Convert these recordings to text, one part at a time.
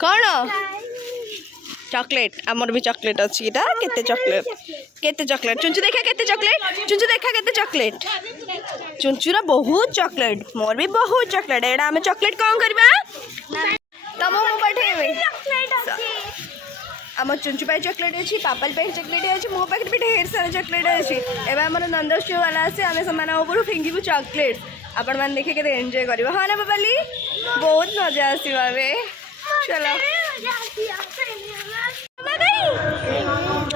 कौन चॉकलेट आमर भी चॉकलेट अच्छी एटा केते चॉकलेट चुंचु देखा केते चॉकलेट चुंचु देखा केते चॉकलेट चुंचुरा बहुत चॉकलेट मोर भी बहुत चॉकलेट एडा हमें चॉकलेट कौन करबा तमो मो पठेबे आम चुंचु पाई चॉकलेट अच्छी पापल पाई चॉकलेट अच्छी मो पाखे भी ढेर सारा चॉकलेट अच्छी एवं आम नंदोत्सव वाला आसे आम से फिंगू चॉकलेट आपण मैंने देखे के एंजॉय कर हाँ ना पापाली बहुत मजा आसवे चलो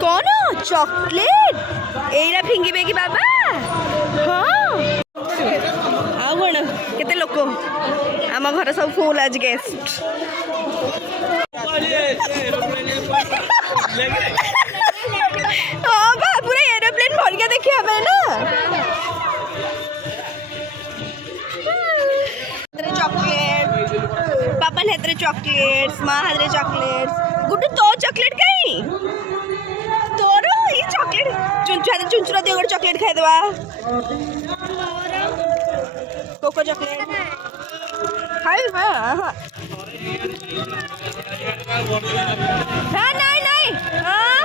कौन चॉकलेट एरा फिंगे कि बाबा हाँ आ कौन केते लोक आम घर सब फुल आज गेस्ट हाँ बा पूरा एरोप्लेन भर के देखिए ना चॉकलेट पापा हेतरे चॉकलेट्स माँ हेतरे चॉकलेट्स गुड्डू तो चॉकलेट कहीं तोर ये चॉकलेट चुंचु हेतरे चुंचुरा दियो गोटे चॉकलेट खाई देबा कोको चॉकलेट खाई हां हां नहीं नहीं हां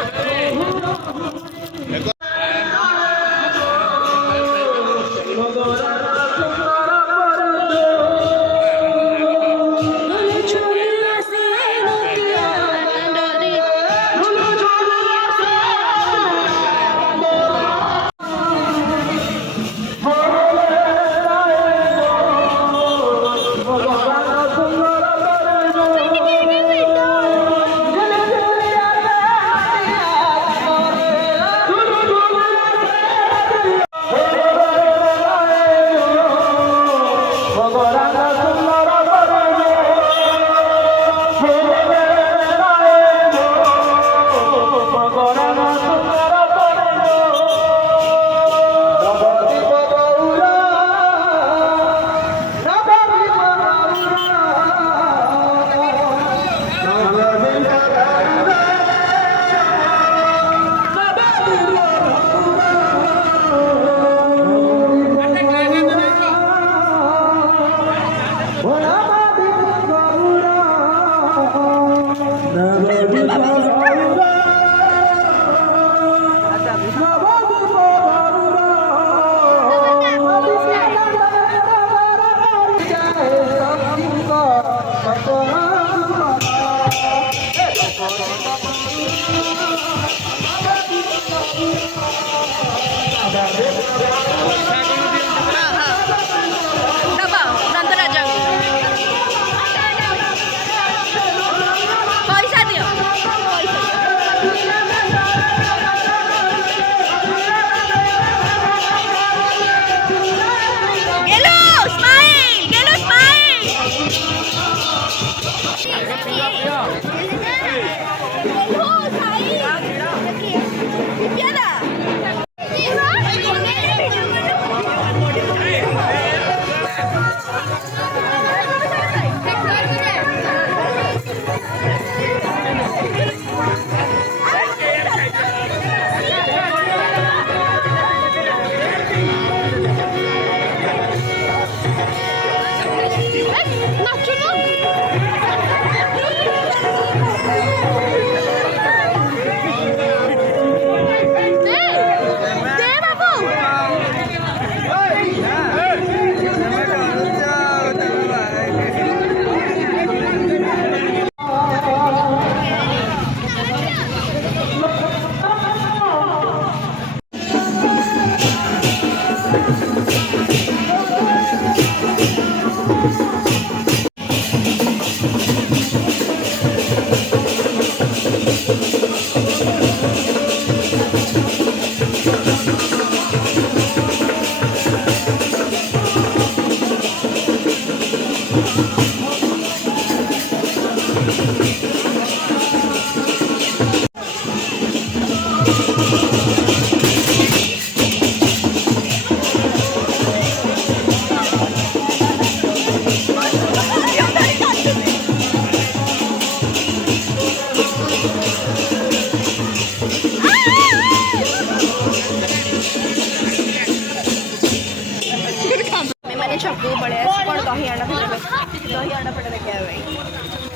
छक्कू पड़े कौन दही अंडा दही अंडा पड़े क्या भाई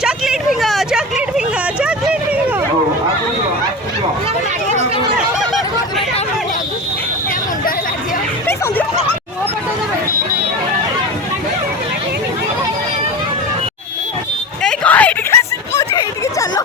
chocolate finger chocolate finger chocolate finger चलो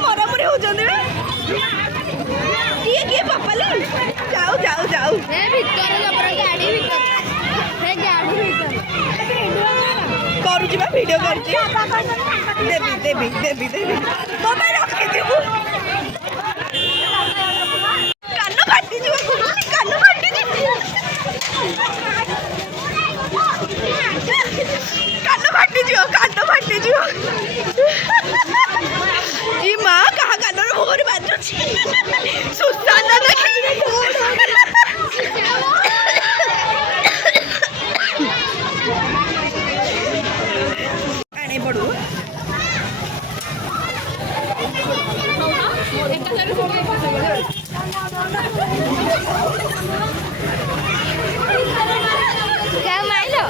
मरामरी होती किए पापाली जाऊ जाऊ जाऊ करुची वीडियो करुची देवी देवी देवी देवी तो रखिदेबू कान फाटी कान फाटी कान फाटी कान फाटी ई माँ कहा कान मोहर बाजुची सुशांत आने पड़ू क्या माइलो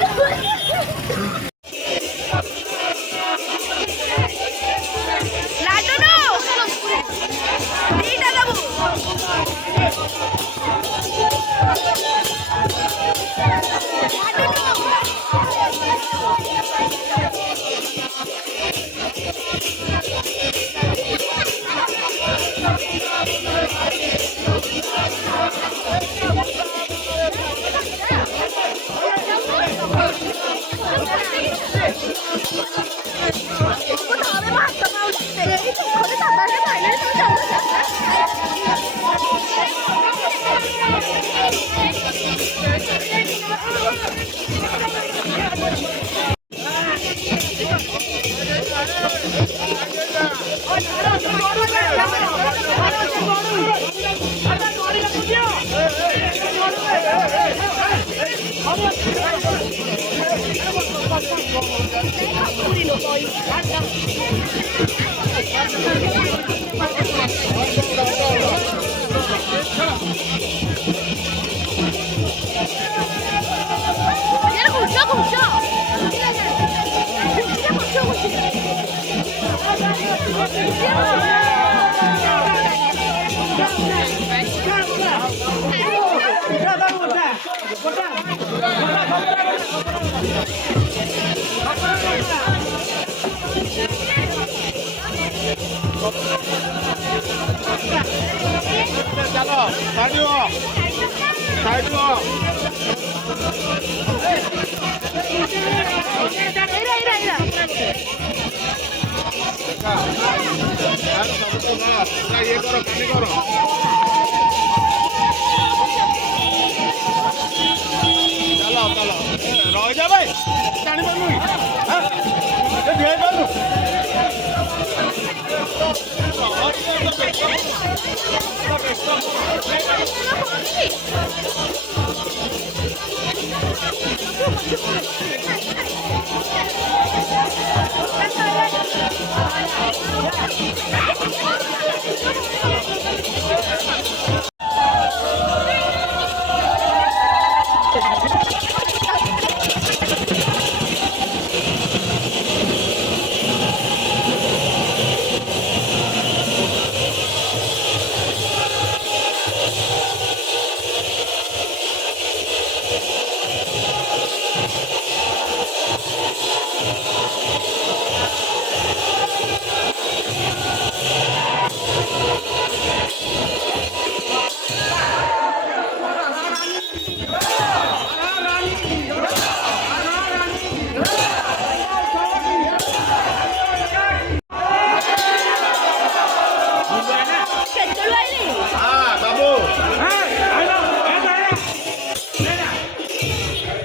चलो साइड ये करो କେତେବେଳୁ ଆଇଲେଣି? ବାବୁ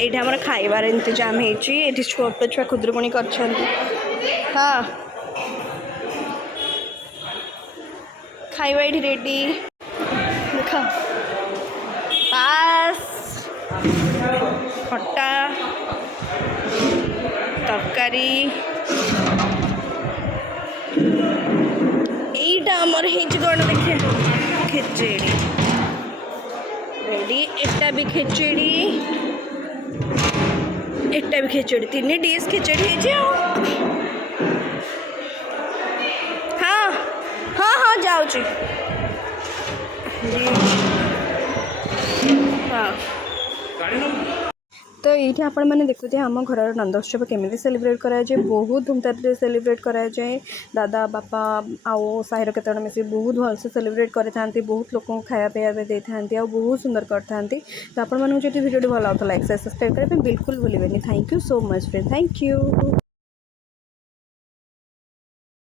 ଏଇଠି ଆମର ଖାଇବାର ଇନ୍ତଜାମ ହେଇଛି। ଏଠି ଛୋଟ ଛୁଆ ଖୁଦୁରୁକୁଣୀ କରିଛନ୍ତି। ହଁ ଖାଇବା ଏଇଠି ରେଡ଼ି। ଦେଖ ପାସ୍, ଖଟା, ତରକାରୀ। এইটা আমার ହେଇଛି କ'ଣ ଦେଖିଆ ଖେଚେଡ଼ି ରେଡ଼ି। ଏଟା ବି ଖେଚେଡ଼ି, ଏଟା ବି ଖେଚେଡ଼ି। 3 ଡିସ୍ ଖେଚେଡ଼ି ହେଇଛି ଆଉ। ହଁ ହଁ ହଁ ଯାଉଛି। ହଁ ତ ଏଇଠି ଆପଣମାନେ ଦେଖୁଥିବେ ଆମ ଘରର ନନ୍ଦୋତ୍ସବ କେମିତି ସେଲିବ୍ରେଟ୍ କରାଯାଏ। ବହୁତ ଧୁମଧାମରେ ସେଲିବ୍ରେଟ୍ କରାଯାଏ। ଦାଦା ବାପା ଆଉ ସାହିର କେତେଜଣ ମିଶି ବହୁତ ଭଲସେ ସେଲିବ୍ରେଟ୍ କରିଥାନ୍ତି। ବହୁତ ଲୋକଙ୍କୁ ଖାଇବା ପିଇବା ପାଇଁ ଦେଇଥାନ୍ତି ଆଉ ବହୁତ ସୁନ୍ଦର କରିଥାନ୍ତି। ତ ଆପଣମାନଙ୍କୁ ଯଦି ଭିଡ଼ିଓଟି ଭଲ ଲାଗୁଥିଲା ଲାଇକ୍ ସେୟାର ସବସ୍କ୍ରାଇବ୍ କରିବା ପାଇଁ ବିଲକୁଲ ଭୁଲିବେନି। Thank you so much friend, thank you.